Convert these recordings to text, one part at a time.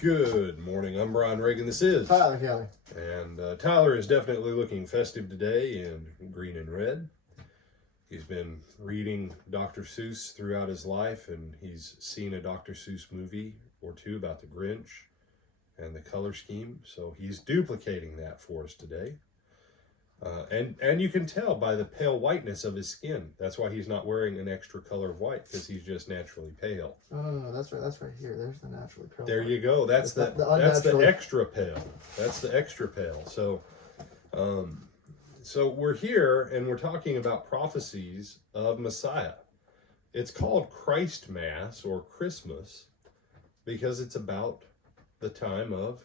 Good morning. I'm Brian Reagan. This is Tyler Kelly. And Tyler is definitely looking festive today in green and red. He's been reading Dr. Seuss throughout his life, and he's seen a Dr. Seuss movie or two about the Grinch and the color scheme. So he's duplicating that for us today. And you can tell by the pale whiteness of his skin. That's why he's not wearing an extra color of white, because he's just naturally pale. No, that's right. That's right here. There's the naturally pale. There you go. That's the extra pale. That's the extra pale. So we're here and we're talking about prophecies of Messiah. It's called Christ Mass or Christmas because it's about the time of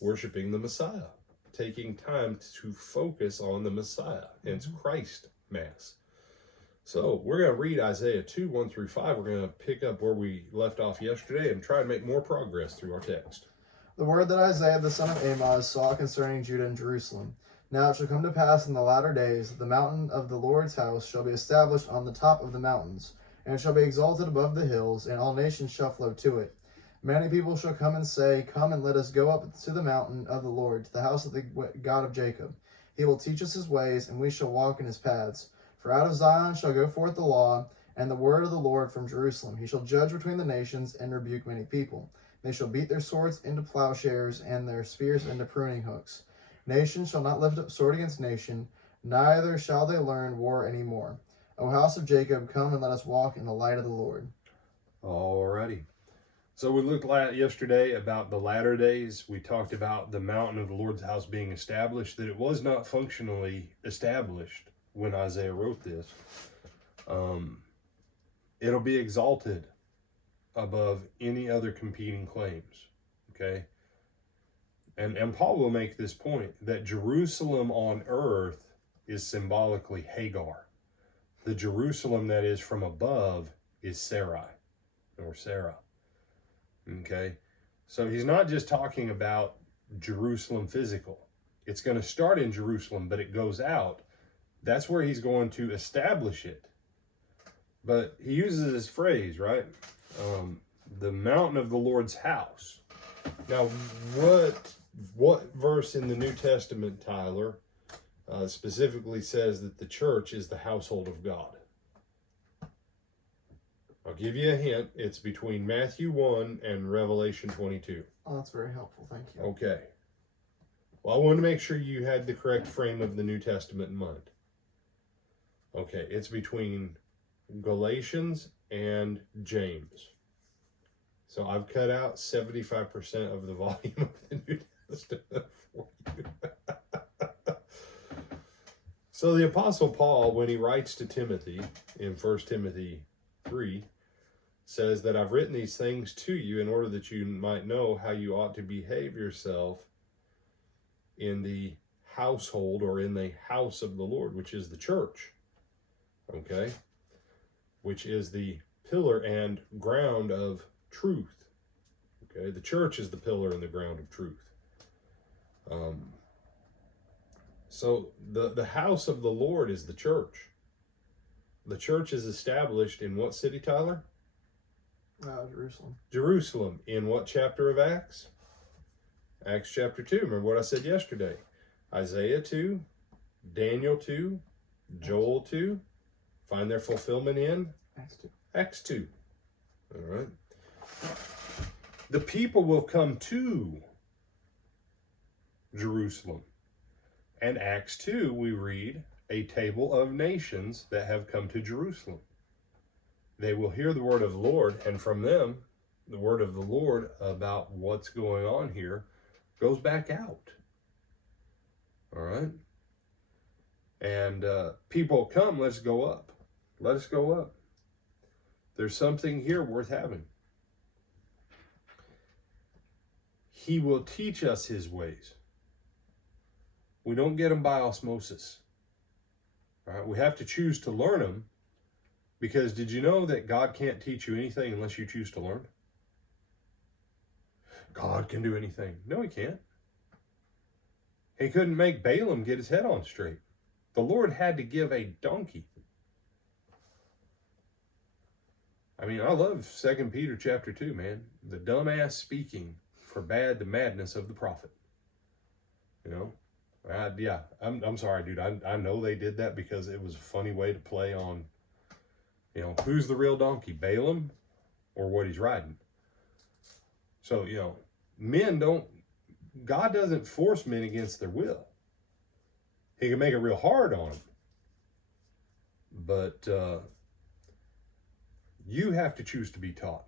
worshiping the Messiah, taking time to focus on the Messiah. Hence Christ Mass. So we're going to read Isaiah 2, 1 through 5. We're going to pick up where we left off yesterday and try and make more progress through our text. The word that Isaiah the son of Amoz saw concerning Judah and Jerusalem. Now it shall come to pass in the latter days that the mountain of the Lord's house shall be established on the top of the mountains, and it shall be exalted above the hills, and all nations shall flow to it. Many people shall come and say, Come and let us go up to the mountain of the Lord, to the house of the God of Jacob. He will teach us his ways, and we shall walk in his paths. For out of Zion shall go forth the law, and the word of the Lord from Jerusalem. He shall judge between the nations, and rebuke many people. They shall beat their swords into plowshares, and their spears into pruning hooks. Nation shall not lift up sword against nation, neither shall they learn war any more. O house of Jacob, come and let us walk in the light of the Lord. Alrighty. So we looked at yesterday about the latter days. We talked about the mountain of the Lord's house being established, that it was not functionally established when Isaiah wrote this. It'll be exalted above any other competing claims. Okay? And Paul will make this point, that Jerusalem on earth is symbolically Hagar. The Jerusalem that is from above is Sarai, or Sarah. Okay? So he's not just talking about Jerusalem physical. It's going to start in Jerusalem, but it goes out. That's where he's going to establish it. But he uses this phrase, right? The mountain of the Lord's house. Now, what verse in the New Testament, Tyler, specifically says that the church is the household of God? I'll give you a hint. It's between Matthew 1 and Revelation 22. Oh, that's very helpful. Thank you. Okay. Well, I wanted to make sure you had the correct frame of the New Testament in mind. Okay, it's between Galatians and James. So I've cut out 75% of the volume of the New Testament for you. So the Apostle Paul, when he writes to Timothy in 1 Timothy 3, says that I've written these things to you in order that you might know how you ought to behave yourself in the household or in the house of the Lord, which is the church. Okay? Which is the pillar and ground of truth. Okay? The church is the pillar and the ground of truth. So the house of the Lord is the church. The church is established in what city, Tyler? Jerusalem. Jerusalem. In what chapter of Acts? Acts chapter 2. Remember what I said yesterday. Isaiah 2, Daniel 2, Joel 2. Find their fulfillment in? Acts 2. Acts 2. All right. The people will come to Jerusalem. And Acts 2, we read, a table of nations that have come to Jerusalem. They will hear the word of the Lord, and from them, the word of the Lord about what's going on here goes back out. All right? And people come, let's go up. Let us go up. There's something here worth having. He will teach us his ways. We don't get them by osmosis. All right? We have to choose to learn them, because did you know that God can't teach you anything unless you choose to learn? God can do anything. No, he can't. He couldn't make Balaam get his head on straight. The Lord had to give a donkey. I mean, I love 2 Peter chapter 2, man. The dumbass speaking forbade the madness of the prophet. You know, I'm sorry, dude. I know they did that because it was a funny way to play on, you know, who's the real donkey, Balaam or what he's riding. So, you know, God doesn't force men against their will. He can make it real hard on them. But you have to choose to be taught.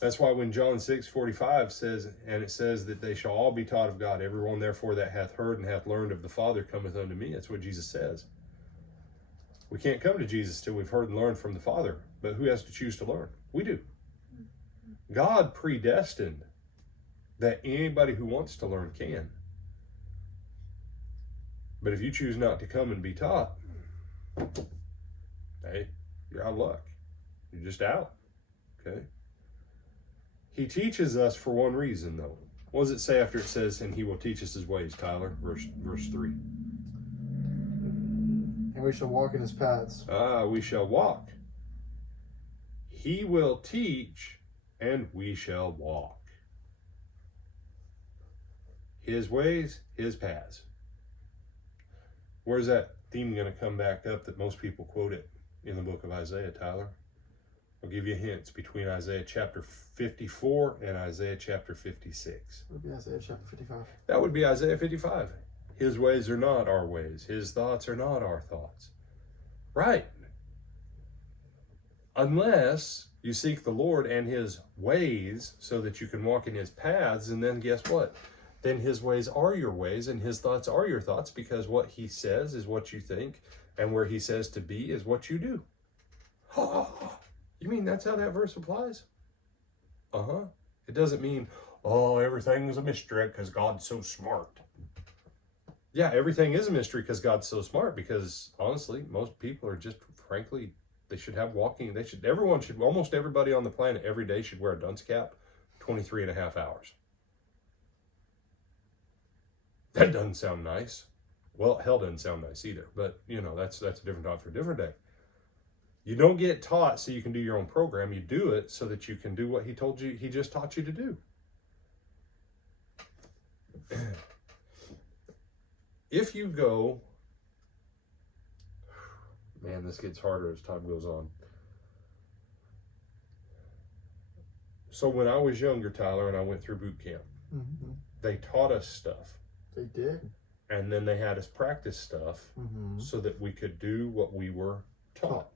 That's why when John 6:45 says, and it says that they shall all be taught of God, everyone therefore that hath heard and hath learned of the Father cometh unto me. That's what Jesus says. We can't come to Jesus till we've heard and learned from the Father. But who has to choose to learn? We do. God predestined that anybody who wants to learn can. But if you choose not to come and be taught, hey, you're out of luck. You're just out. Okay? He teaches us for one reason, though. What does it say after it says, and he will teach us his ways, Tyler? Verse 3. And we shall walk in his paths. We shall walk. He will teach, and we shall walk. His ways, his paths. Where's that theme going to come back up that most people quote it in the book of Isaiah, Tyler? I'll give you hints between Isaiah chapter 54 and Isaiah chapter 56. Would be Isaiah chapter 55. That would be Isaiah 55. His ways are not our ways. His thoughts are not our thoughts. Right. Unless you seek the Lord and his ways so that you can walk in his paths, and then guess what? Then his ways are your ways and his thoughts are your thoughts, because what he says is what you think, and where he says to be is what you do. You mean that's how that verse applies? It doesn't mean, oh, everything's a mystery because God's so smart. Yeah, everything is a mystery because God's so smart, because honestly, most people are just, frankly, they should have walking, almost everybody on the planet every day should wear a dunce cap 23.5 hours. That doesn't sound nice. Well, hell doesn't sound nice either, but you know, that's a different talk for a different day. You don't get taught so you can do your own program. You do it so that you can do what he just taught you to do. If you go, man, this gets harder as time goes on. So when I was younger, Tyler, and I went through boot camp, they taught us stuff. They did. And then they had us practice stuff so that we could do what we were taught.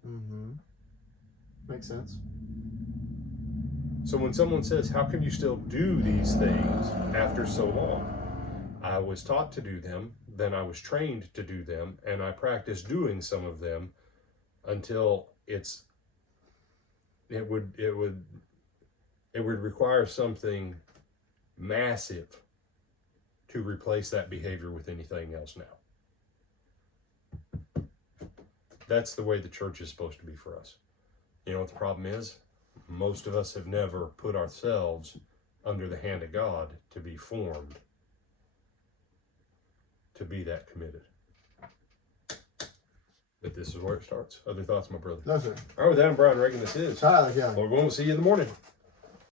Makes sense. So when someone says, how can you still do these things after so long? I was taught to do them, then I was trained to do them, and I practiced doing some of them until it would require something massive to replace that behavior with anything else now. That's the way the church is supposed to be for us. You know what the problem is? Most of us have never put ourselves under the hand of God to be formed, to be that committed. But this is where it starts. Other thoughts, my brother? No, sir. All right, with that, I'm Brian Reagan. This is Tyler, yeah. Lord willing, we'll see you in the morning.